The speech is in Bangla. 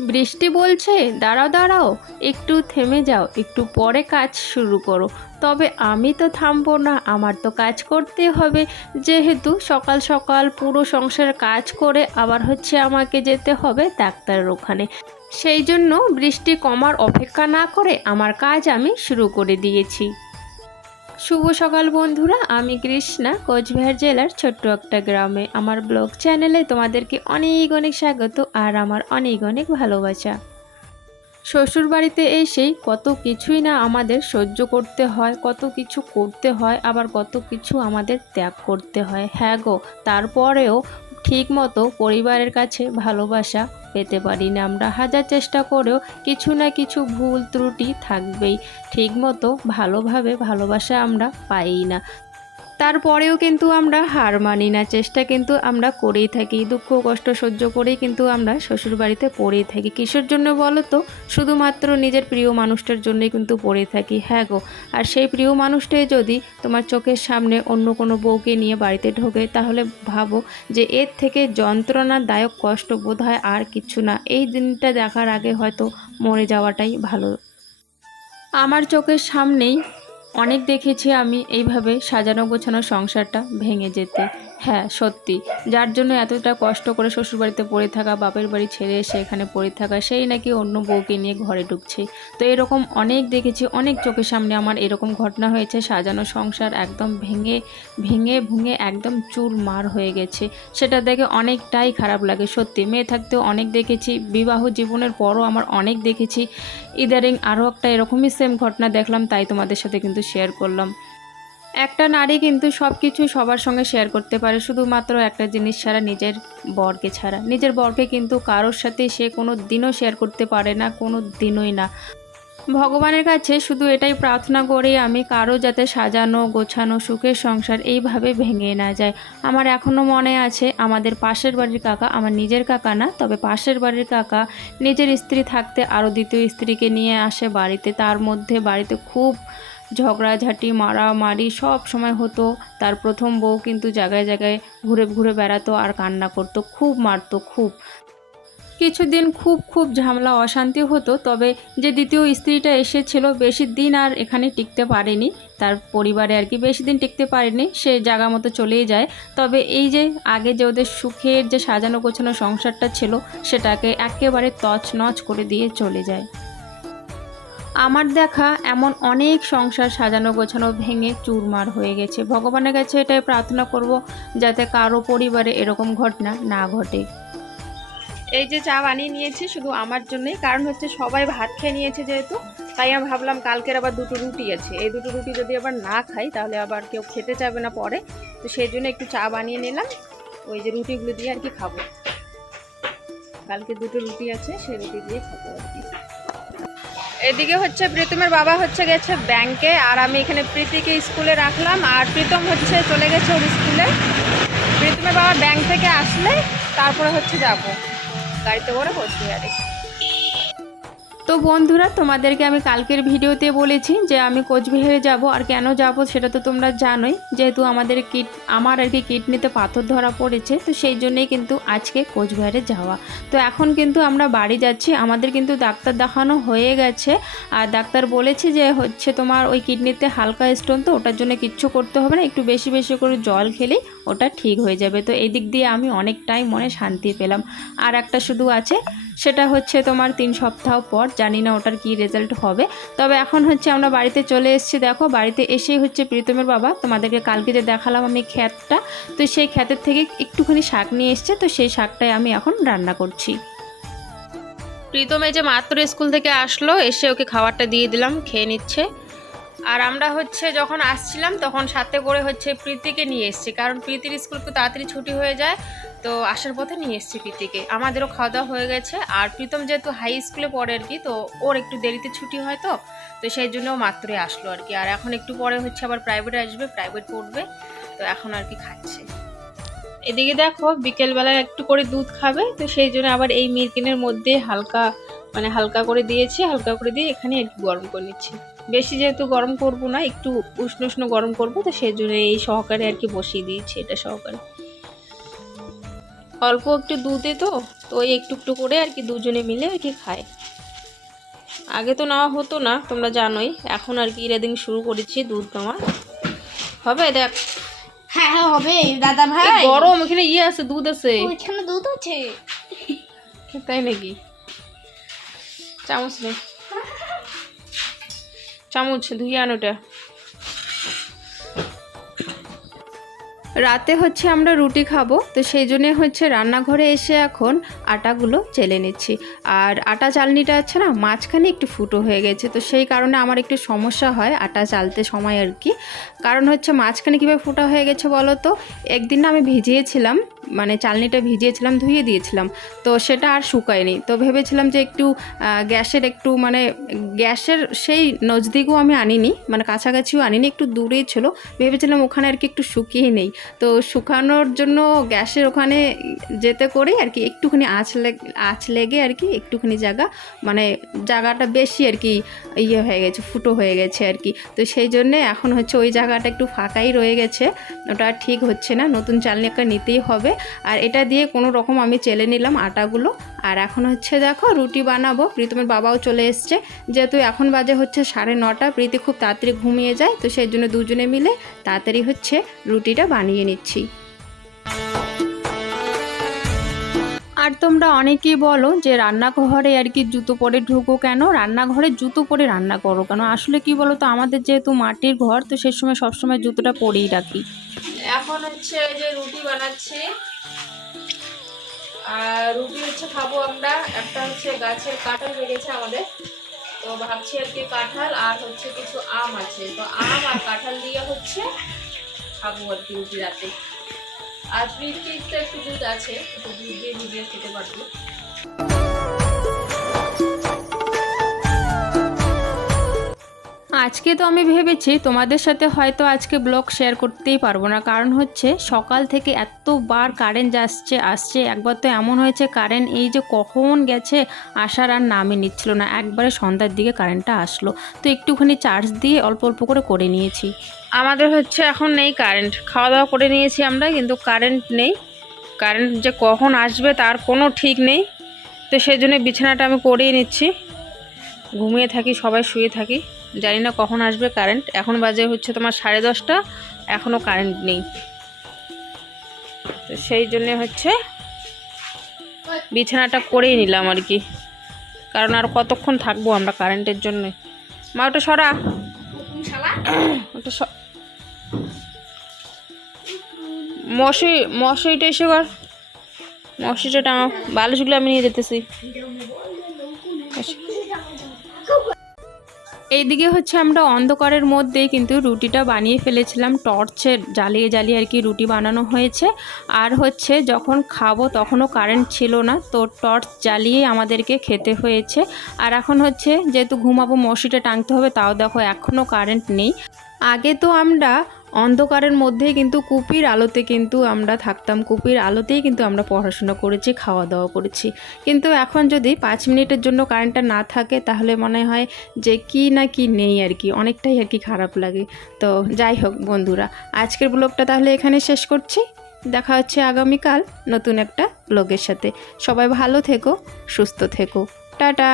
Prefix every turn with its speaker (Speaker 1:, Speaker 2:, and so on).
Speaker 1: বৃষ্টি বলছে, দাঁড়াও দাঁড়াও, একটু থেমে যাও, একটু পরে কাজ শুরু করো। তবে আমি তো থামবো না, আমার তো কাজ করতে হবে। যেহেতু সকাল সকাল পুরো সংসার কাজ করে আবার হচ্ছে আমাকে যেতে হবে ডাক্তারের ওখানে। সেই জন্য বৃষ্টি কমার অপেক্ষা না করে আমার কাজ আমি শুরু করে দিয়েছি। শুভ সকাল বন্ধুরা, আমি কৃষ্ণা, কোচবিহার জেলার ছোট্ট একটা গ্রামে। আমার ব্লগ চ্যানেলে তোমাদেরকে অনেক অনেক স্বাগত আর আমার অনেক অনেক ভালোবাসা। শ্বশুর বাড়িতে এসেই কত কিছুই না আমাদের সহ্য করতে হয়, কত কিছু করতে হয়, আবার কত কিছু আমাদের ত্যাগ করতে হয়। হ্যাঁ গো, তারপরেও ঠিক মতো পরিবারের কাছে ভালোবাসা পেতে পারি না আমরা হাজার চেষ্টা করেও কিছু না কিছু ভুল ত্রুটি থাকবেই। ঠিক মতো ভালোভাবে ভালোবাসা আমরা পাই না। তারপরেও কিন্তু আমরা হার মানি না। চেষ্টা কিন্তু আমরা করেই থাকি। দুঃখ, কষ্ট সহ্য করেই কিন্তু আমরা শ্বশুরবাড়িতে পড়েই থাকি। কিসের জন্য বলো তো? শুধুমাত্র নিজের প্রিয় মানুষটার জন্যই কিন্তু পড়ে থাকি। হ্যাঁ গো, আর সেই প্রিয় মানুষটাই যদি তোমার চোখের সামনে অন্য কোনো বউকে নিয়ে বাড়িতে ঢোকে, তাহলে ভাবো যে এর থেকে যন্ত্রণাদায়ক কষ্ট বোধ হয় আর কিছু না। এই দিনটা দেখার আগে হয়তো মরে যাওয়াটাই ভালো। আমার চোখের সামনেই অনেক দেখেছি আমি এইভাবে সাজানো গোছানো সংসারটা ভেঙে যেতে। হ্যাঁ সত্যি। যার জন্য এতটা কষ্ট করে শ্বশুরবাড়িতে পড়ে থাকা, বাপের বাড়ি ছেড়ে এসে এখানে পড়ে থাকা, সেই নাকি অন্য বউকে নিয়ে ঘরে ঢুকছে। তো এরকম অনেক দেখেছি, অনেক চোখের সামনে আমার এরকম ঘটনা হয়েছে। সাজানো সংসার একদম ভেঙে ভেঙে ভুঙে একদম চুর মার হয়ে গেছে। সেটা দেখে অনেকটাই খারাপ লাগে, সত্যি। মেয়ে থাকতেও অনেক দেখেছি, বিবাহ জীবনের পরও আমার অনেক দেখেছি। ইদারিং আরও একটা এরকমই সেম ঘটনা দেখলাম, তাই তোমাদের সাথে কিন্তু শেয়ার করলাম। একটা নারী কিন্তু সব কিছু সবার সঙ্গে শেয়ার করতে পারে, শুধুমাত্র একটা জিনিস ছাড়া নিজের বরকে ছাড়া। নিজের বরকে কিন্তু কারোর সাথে সে কোনো দিনও শেয়ার করতে পারে না, কোনো দিনই না। ভগবানের কাছে শুধু এটাই প্রার্থনা করি আমি, কারও যাতে সাজানো, গোছানো, সুখের সংসার এইভাবে ভেঙে না যায়। আমার এখনও মনে আছে, আমাদের পাশের বাড়ির কাকা আমার নিজের কাকা না, তবে পাশের বাড়ির কাকা নিজের স্ত্রী থাকতে আরও দ্বিতীয় স্ত্রীকে নিয়ে আসে বাড়িতে। তার মধ্যে বাড়িতে খুব ঝগড়াঝাটি, মারামারি সব সময় হতো। তার প্রথম বউ কিন্তু জায়গায় জায়গায় ঘুরে ঘুরে বেড়াতো আর কান্না করতো, খুব মারতো, খুব। কিছুদিন খুব খুব ঝামেলা, অশান্তি হতো, তবে যে দ্বিতীয় স্ত্রীটা এসেছিল বেশি দিন আর এখানে টিকতে পারেনি। তার পরিবারে আর কি বেশি দিন টিকতে পারেনি, সে জায়গা মতো চলেই যায়। তবে এই যে আগে যে ওদের সুখের যে সাজানো গোছানো সংসারটা ছিল, সেটাকে একেবারে তছনছ করে দিয়ে চলে যায়। আমার দেখা এমন অনেক সংসার সাজানো গোছানো ভেঙে চুরমার হয়ে গেছে। ভগবানের কাছে এটাই প্রার্থনা করব যাতে কারও পরিবারে এরকম ঘটনা না ঘটে। এই যে চা বানিয়ে নিয়েছি শুধু আমার জন্যই, কারণ হচ্ছে সবাই ভাত খেয়ে নিয়েছে যেহেতু, তাই আমি ভাবলাম কালকের আবার দুটো রুটি আছে। এই দুটো রুটি যদি আবার না খাই, তাহলে আবার কেউ খেতে চাবে না পরে। তো সেই জন্য একটু চা বানিয়ে নিলাম। ওই যে রুটিগুলো দিয়ে আর কি খাব। কালকে দুটো রুটি আছে, সেই রুটি দিয়ে খাব আর কি। এদিকে হচ্ছে প্রীতমের বাবা হচ্ছে গেছে ব্যাংকে আর আমি এখানে প্রীতিকে স্কুলে রাখলাম, আর প্রীতম হচ্ছে চলে গেছে ওর স্কুলে। প্রীতমের বাবা ব্যাংক থেকে আসলে তারপরে হচ্ছে যাব। গাড়িতে করে কোচবিহারে তো বন্ধুরা, তোমাদেরকে আমি কালকের ভিডিওতে বলেছি যে আমি কোচবিহারে যাব আর কেন যাব সেটা তো তোমরা জানোই। যেহেতু আমাদের কিট আমার আর কি কিডনিতে পাথর ধরা পড়েছে, তো সেই জন্যেই কিন্তু আজকে কোচবিহারে যাওয়া। তো এখন কিন্তু আমরা বাড়ি যাচ্ছি, আমাদের কিন্তু ডাক্তার দেখানো হয়ে গেছে। আর ডাক্তার বলেছে যে হচ্ছে তোমার ওই কিডনিতে হালকা স্টোন তো ওটার জন্য কিচ্ছু করতে হবে না, একটু বেশি বেশি করে জল খেলেই ওটা ঠিক হয়ে যাবে। তো এই দিক দিয়ে আমি অনেকটাই মনে শান্তি পেলাম। আর একটা শুধু আছে, সেটা হচ্ছে তোমার তিন সপ্তাহ পর জানি না ওটার কি রেজাল্ট হবে। তবে এখন হচ্ছে আমরা বাড়িতে চলে এসেছি, দেখো। বাড়িতে এসেই হচ্ছে প্রীতমের বাবা তোমাদেরকে কালকে যে দেখালাম আমি খ্যাতটা তো সেই খ্যাতের থেকে একটুখানি শাক নিয়ে এসছে, তো সেই শাকটাই আমি এখন রান্না করছি। প্রীতম এই যে মাত্র স্কুল থেকে আসলো, এসে ওকে খাবারটা দিয়ে দিলাম, খেয়ে নিচ্ছে। আর আমরা হচ্ছে যখন আসছিলাম, তখন সাথে করে হচ্ছে প্রীতিকে নিয়ে এসেছি। কারণ প্রীতির স্কুল একটু তাড়াতাড়ি ছুটি হয়ে যায়, তো আসার পথে নিয়ে এসেছি প্রীতিকে। আমাদেরও খাওয়া দাওয়া হয়ে গেছে। আর প্রীতম যেহেতু হাই স্কুলে পড়ে আর কি, তো ওর একটু দেরিতে ছুটি হয় তো তো সেই জন্য ও মাত্রই আসলো আর কি। আর এখন একটু পরে হচ্ছে আবার প্রাইভেটে আসবে প্রাইভেট পড়বে, তো এখন আর কি খাচ্ছে। এদিকে দেখো, বিকেলবেলায় একটু করে দুধ খাবে, তো সেই জন্য আবার এই মিরকিনের মধ্যে হালকা মানে হালকা করে দিয়েছি হালকা করে দিয়ে এখানে একটু গরম করে নিচ্ছি। বেশি যেহেতু গরম করব না একটু উষ্ণ উষ্ণ গরম করব তো সেই জন্য এই সহকারে আর কি বসিয়ে দিয়েছি এটা সহকারে। অল্প একটু দুধে তো তো ওই একটু একটু করে আর কি দুজনে মিলে আর কি খায় আগে তো নেওয়া হতো না তোমরা জানোই এখন আর কি ইরাদিন শুরু করেছি দুধ নেওয়া। হবে দেখ।
Speaker 2: হ্যাঁ হ্যাঁ হবে দাদা ভাই।
Speaker 1: গরম এখানে ইয়ে আছে দুধ আছে।
Speaker 2: ওইখানে দুধ আছে?
Speaker 1: তাই নাকি? চামচ নে চামচ, ধুয়ে আনোটা রাতে হচ্ছে আমরা রুটি খাব, তো সেই জন্যে হচ্ছে রান্নাঘরে এসে এখন আটাগুলো চেলে নিচ্ছি। আর আটা চালনিটা আছে না, মাঝখানে একটু ফুটো হয়ে গেছে, তো সেই কারণে আমার একটু সমস্যা হয় আটা চালতে সময় আর কি। কারণ হচ্ছে মাঝখানে কীভাবে ফুটা হয়ে গেছে বলো তো, একদিন না আমি ভিজিয়েছিলাম মানে চালনিটা ভিজিয়েছিলাম, ধুয়ে দিয়েছিলাম, তো সেটা আর শুকায়নি। তো ভেবেছিলাম যে একটু গ্যাসের একটু মানে গ্যাসের সেই নজদিকও আমি আনিনি মানে কাছাকাছিও আনিনি, একটু দূরেই ছিল, ভেবেছিলাম ওখানে আর কি একটু শুকিয়ে নেই। তো শুকানোর জন্য গ্যাসের ওখানে যেতে করে আর কি একটুখানি আঁচ লেগে আঁচ লেগে আর কি একটুখানি জায়গা মানে জায়গাটা বেশি আর কি ইয়ে হয়ে গেছে, ফুটো হয়ে গেছে আর কি। তো সেই জন্যে এখন হচ্ছে ওই জায়গাটা একটু ফাঁকাই রয়ে গেছে। ওটা ঠিক হচ্ছে না, নতুন চালনি একটা নিতেই হবে। আর এটা দিয়ে কোনো রকম আমি চেলে নিলাম আটাগুলো। আর এখন হচ্ছে দেখো রুটি বানাবো, প্রীতমের বাবাও চলে এসছে। যেহেতু এখন বাজে হচ্ছে সাড়ে নটা, প্রীতি খুব তাড়াতাড়ি ঘুমিয়ে যায়। তো সেই জন্য দুজনে মিলে তাড়াতাড়ি হচ্ছে রুটিটা বানিয়ে নিচ্ছি। আর তোমরা অনেকেই বলো যে রান্নাঘরে আর কি জুতো পরে ঢুকো কেন? রান্নাঘরে জুতো পরে রান্না করো কেন? আসলে কি বলো তো আমাদের যেহেতু মাটির ঘর, তো সে সময় সবসময় জুতোটা পরেই রাখি। এখন হচ্ছে যে রুটি বানাচ্ছি। আর রুটি হচ্ছে খাব আমরা। একটা হচ্ছে গাছের কাঁঠাল লেগেছে আমাদের। তো ভাবছি আর কি কাঁঠাল আর হচ্ছে কিছু আম আছে। তো আম আর কাঁঠাল দিয়ে হচ্ছে খাব আর কি রুটি রাতে। আর ফ্রিজ একটু দুধ আছে দুধ দিয়ে নিজে খেতে পারব। আজকে তো আমি ভেবেছি তোমাদের সাথে হয়তো আজকে ব্লগ শেয়ার করতেই পারব না। কারণ হচ্ছে সকাল থেকে এতবার কারেন্ট যাচ্ছে আসছে। একবার তো এমন হয়েছে কারেন্ট এই যে কখন গেছে আসার আর নামই নিচ্ছিল না। একবারে সন্ধ্যার দিকে কারেন্টটা আসলো। তো একটুখানি চার্জ দিয়ে অল্প অল্প করে করে নিয়েছি। আমাদের হচ্ছে এখন নেই কারেন্ট খাওয়া দাওয়া করে নিয়েছি আমরা, কিন্তু কারেন্ট নেই। কারেন্ট যে কখন আসবে তার কোনো ঠিক নেই। তো সেই জন্য বিছানাটা আমি করেই নিচ্ছি। ঘুমিয়ে থাকি, সবাই শুয়ে থাকি। জানি না কখন আসবে কারেন্ট এখন বাজে হচ্ছে তোমার সাড়ে দশটা। এখনও কারেন্ট নেই। তো সেই জন্যে হচ্ছে বিছানাটা করেই নিলাম আর কি। কারণ আর কতক্ষণ থাকব আমরা কারেন্টের জন্য? মা, ওটা সরা। ওটা স- মশি মশিটা এসে কর। মশিটা টাঙাও। বালিশগুলো আমি নিয়ে যেতেছি। এইদিকে হচ্ছে আমরা অন্ধকারের মধ্যে কিন্তু রুটিটা বানিয়ে ফেলেছিলাম, টর্চে জ্বালিয়ে জ্বালিয়ে আর কি রুটি বানানো হয়েছে। আর হচ্ছে যখন খাব তখনও কারেন্ট ছিল না, তো টর্চ জ্বালিয়ে আমাদেরকে খেতে হয়েছে। আর এখন হচ্ছে যেহেতু ঘুমাবো মশিটা টাঙতে হবে, তাও দেখো এখনও কারেন্ট নেই। আগে তো আমরা অন্ধকারের মধ্যেই কিন্তু কুপির আলোতে কিন্তু আমরা থাকতাম। কুপির আলোতেই কিন্তু আমরা পড়াশোনা করেছি খাওয়া দাওয়া করেছি। কিন্তু এখন যদি পাঁচ মিনিটের জন্য কারেন্টটা না থাকে, তাহলে মনে হয় যে কি না কি নেই আর কি, অনেকটাই আর কি খারাপ লাগে। তো যাই হোক বন্ধুরা, আজকের ব্লগটা তাহলে এখানে শেষ করছি। দেখা হচ্ছে আগামীকাল নতুন একটা ব্লগের সাথে। সবাই ভালো থেকো, সুস্থ থেকো। টাটা!